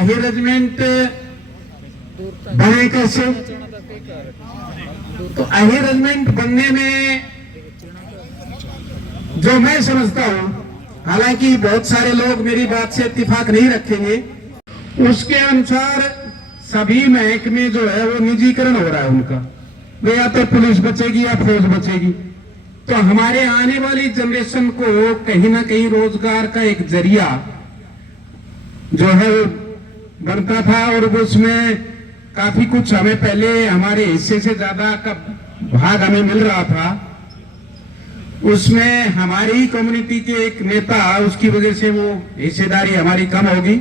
अहिरजमेंट बने कैसे? तो अहिरजमेंट बनने में जो मैं समझता हूं, हालांकि बहुत सारे लोग मेरी बात से इत्तेफाक नहीं रखेंगे, उसके अनुसार सभी महकमे जो है वो निजीकरण हो रहा है उनका। वे या तो पुलिस बचेगी या फौज बचेगी। तो हमारे आने वाली जनरेशन को कहीं ना कहीं रोजगार का एक जरिया जो है बनता था, और उसमें काफी कुछ हमें पहले हमारे हिस्से से ज्यादा का भाग हमें मिल रहा था। उसमें हमारी ही कम्युनिटी के एक नेता, उसकी वजह से वो हिस्सेदारी हमारी कम होगी,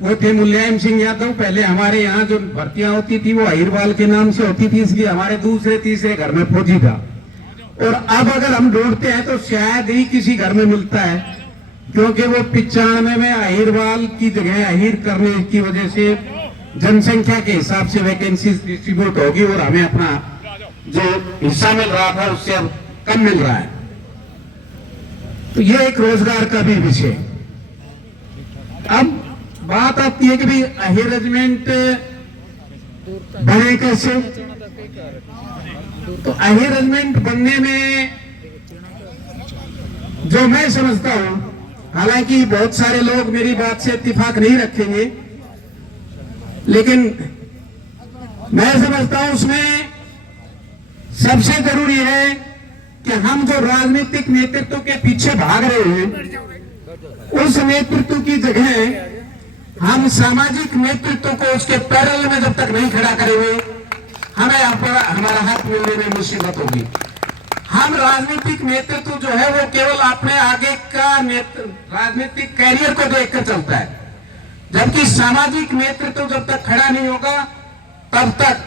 वो थे मुलायम सिंह यादव। पहले हमारे यहाँ जो भर्तियां होती थी वो अहिरवाल के नाम से होती थी, इसलिए हमारे दूसरे तीसरे घर में फौजी था। और अब अगर हम ढूंढते हैं तो शायद ही किसी घर में मिलता है, क्योंकि वो 95 में अहिरवाल की जगह अहिर करने की वजह से जनसंख्या के हिसाब से वैकेंसी डिस्ट्रीब्यूट होगी, और हमें अपना जो हिस्सा मिल रहा था उससे अब कम मिल रहा है। तो ये एक रोजगार का भी विषय। अब बात आती है कि भाई अहिरजमेंट बने कैसे? तो अहिरजमेंट बनने में जो मैं समझता हूं, हालांकि बहुत सारे लोग मेरी बात से इत्तेफाक नहीं रखेंगे, लेकिन मैं समझता हूं उसमें सबसे जरूरी है कि हम जो राजनीतिक नेतृत्व के पीछे भाग रहे हैं, उस नेतृत्व की जगह हम सामाजिक नेतृत्व को उसके पैरेलल में जब तक नहीं खड़ा करेंगे, हमें हमारा हक मिलने में मुसीबत होगी। हम राजनीतिक नेतृत्व जो है वो केवल अपने आगे का राजनीतिक कैरियर को देखकर चलता है, जबकि सामाजिक नेतृत्व जब तक खड़ा नहीं होगा तब तक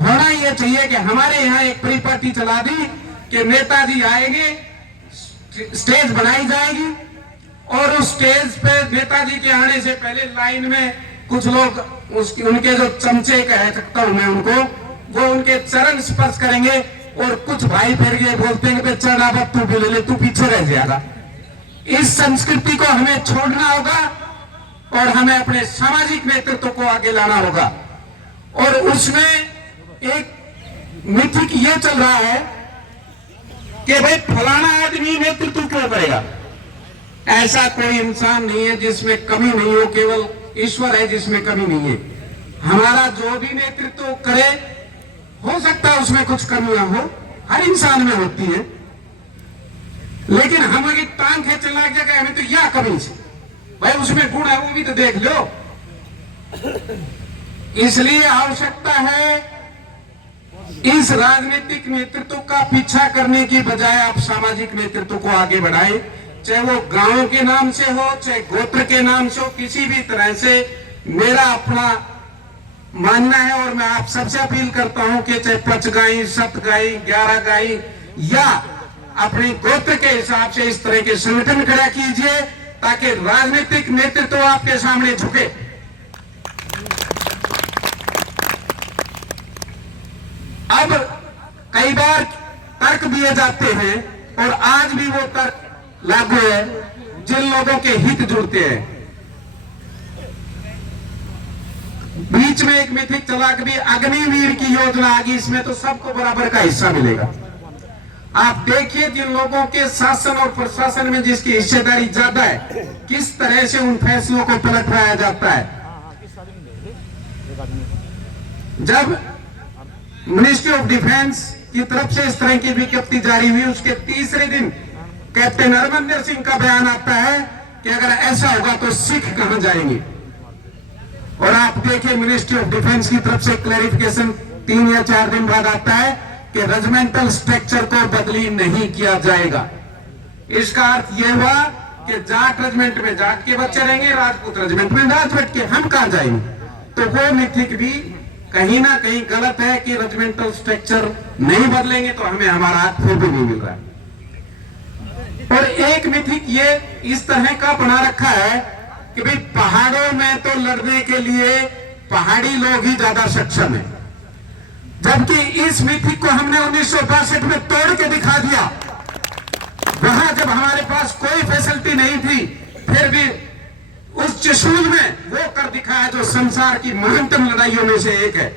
होना यह चाहिए कि हमारे यहाँ एक परिपाटी चला दी कि नेताजी आएंगे, स्टेज बनाई जाएगी, और उस स्टेज पे नेताजी के आने से पहले लाइन में कुछ लोग उनके जो चमचे कह सकता हूं मैं उनको, वो उनके चरण स्पर्श करेंगे, और कुछ भाई फिर ये बोलते हैं कि चरण अब तू भी ले ले, तू पीछे रह जाएगा। इस संस्कृति को हमें छोड़ना होगा और हमें अपने सामाजिक नेतृत्व को आगे लाना होगा। और उसमें एक मिथिक ये चल रहा है कि भाई फलाना आदमी नेतृत्व क्यों करेगा। ऐसा कोई इंसान नहीं है जिसमें कमी नहीं हो, केवल ईश्वर है जिसमें कमी नहीं है। हमारा जो भी नेतृत्व करे, हो सकता है उसमें कुछ कमियां हो, हर इंसान में होती है, लेकिन हमारी टांग खींचने लग जाएगा हमें तो यह कमी से, भाई उसमें गुण है वो भी तो देख लो। इसलिए आवश्यकता है इस राजनीतिक नेतृत्व का पीछा करने की बजाय आप सामाजिक नेतृत्व को आगे बढ़ाएं, चाहे वो गांव के नाम से हो, चाहे गोत्र के नाम से हो, किसी भी तरह से। मेरा अपना मानना है और मैं आप सबसे अपील करता हूं कि चाहे 5 गाई, 7 गाई, 11 गाई, या अपने गोत्र के हिसाब से इस तरह के संगठन खड़ा कीजिए ताकि राजनीतिक नेतृत्व आपके सामने झुके। अब कई बार तर्क दिए जाते हैं, और आज भी वो तर्क लागू है जिन लोगों के हित जुड़ते हैं। बीच में एक मिथिक चला कि अग्निवीर की योजना आ गई, इसमें तो सबको बराबर का हिस्सा मिलेगा। आप देखिए जिन लोगों के शासन और प्रशासन में जिसकी हिस्सेदारी ज्यादा है, किस तरह से उन फैसलों को पलटाया जाता है। जब मिनिस्ट्री ऑफ डिफेंस की तरफ से इस तरह की विज्ञप्ति जारी हुई, उसके तीसरे दिन कैप्टन अमरिंदर सिंह का बयान आता है कि अगर ऐसा होगा तो सिख कहां जाएंगे। और आप देखिए मिनिस्ट्री ऑफ डिफेंस की तरफ से क्लैरिफिकेशन 3 या 4 दिन बाद आता है कि रेजिमेंटल स्ट्रक्चर को बदली नहीं किया जाएगा। इसका अर्थ यह हुआ कि जाट रेजिमेंट में जाट के बच्चे रहेंगे, राजपूत रेजिमेंट में राजपूत के, हम कहां जाएंगे। तो वो मिथिक भी कहीं ना कहीं गलत है कि रेजिमेंटल स्ट्रक्चर नहीं बदलेंगे तो हमें हमारा हक फिर भी नहीं मिल रहा है। और एक मिथिक ये इस तरह का बना रखा है कि भाई पहाड़ों में तो लड़ने के लिए पहाड़ी लोग ही ज्यादा सक्षम है, जबकि इस मिथिक को हमने 1962 में तोड़ के दिखा दिया। वहां जब हमारे पास कोई फैसिलिटी नहीं थी, फिर भी उस त्रिशूल में वो कर दिखाया जो संसार की महानतम लड़ाइयों में से एक है।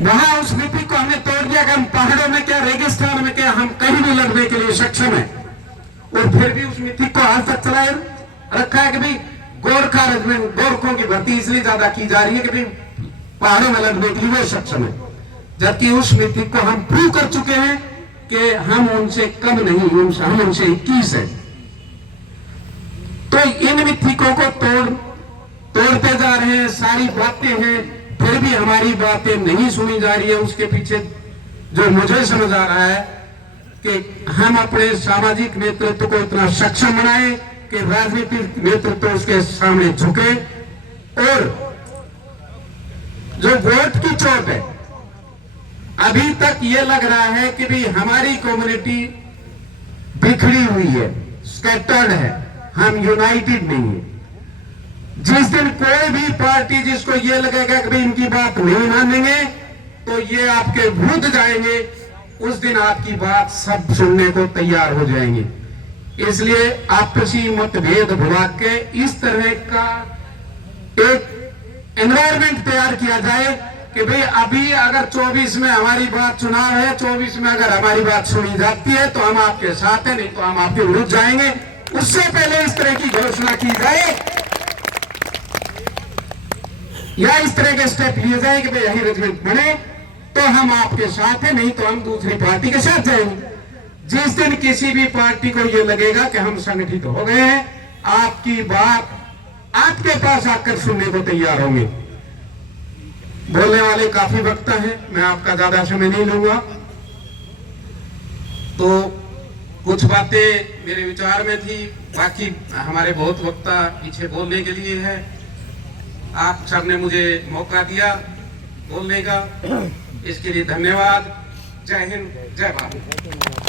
वहां उस नीति को हमने तोड़ दिया कि हम पहाड़ों में क्या, रेगिस्तान में क्या, हम कहीं भी लड़ने के लिए सक्षम है। और फिर भी उस नीति को आज तक चलाए रखा है कि भाई गोरखा रेजिमेंट, गोरखों की भर्ती इसलिए ज्यादा की जा रही है कि भाई पहाड़ों में लड़ने के लिए वो सक्षम है, जबकि उस नीति को हम प्रूव कर चुके हैं कि हम उनसे कम नहीं, हम उनसे 21 है। तो इन मिथिकों को तोड़ते जा रहे हैं, सारी बातें हैं, फिर भी हमारी बातें नहीं सुनी जा रही है। उसके पीछे जो मुझे समझ आ रहा है कि हम अपने सामाजिक नेतृत्व को इतना सक्षम बनाए कि राजनीतिक नेतृत्व उसके सामने झुके, और जो वोट की चोट है, अभी तक ये लग रहा है कि भी हमारी कम्युनिटी बिखरी हुई है, स्कैटर्ड है, हम यूनाइटेड नहीं है। जिस दिन कोई भी पार्टी जिसको ये लगेगा कि भाई इनकी बात नहीं मानेंगे तो ये आपके विरुद्ध जाएंगे, उस दिन आपकी बात सब सुनने को तैयार हो जाएंगे। इसलिए आपसी मतभेद भुला के इस तरह का एक एनवायरमेंट तैयार किया जाए कि भाई अभी अगर 24 में हमारी बात चुनाव है, 24 में अगर हमारी बात सुनी जाती है तो हम आपके साथ हैं, नहीं तो हम आपके विरुद्ध जाएंगे। उससे पहले इस तरह की घोषणा की जाए या इस तरह के स्टेप लिए जाए कि भाई यही रेजिमेंट बने तो हम आपके साथ हैं, नहीं तो हम दूसरी पार्टी के साथ जाएंगे। जिस दिन किसी भी पार्टी को यह लगेगा कि हम संगठित हो गए हैं, आपकी बात आपके पास आकर सुनने को तैयार होंगे। बोलने वाले काफी वक्ता हैं, मैं आपका ज्यादा समय नहीं लूंगा। तो कुछ बातें मेरे विचार में थी, बाकी हमारे बहुत वक्ता पीछे बोलने के लिए है। आप सबने मुझे मौका दिया बोलने का, इसके लिए धन्यवाद। जय हिंद, जय भारत।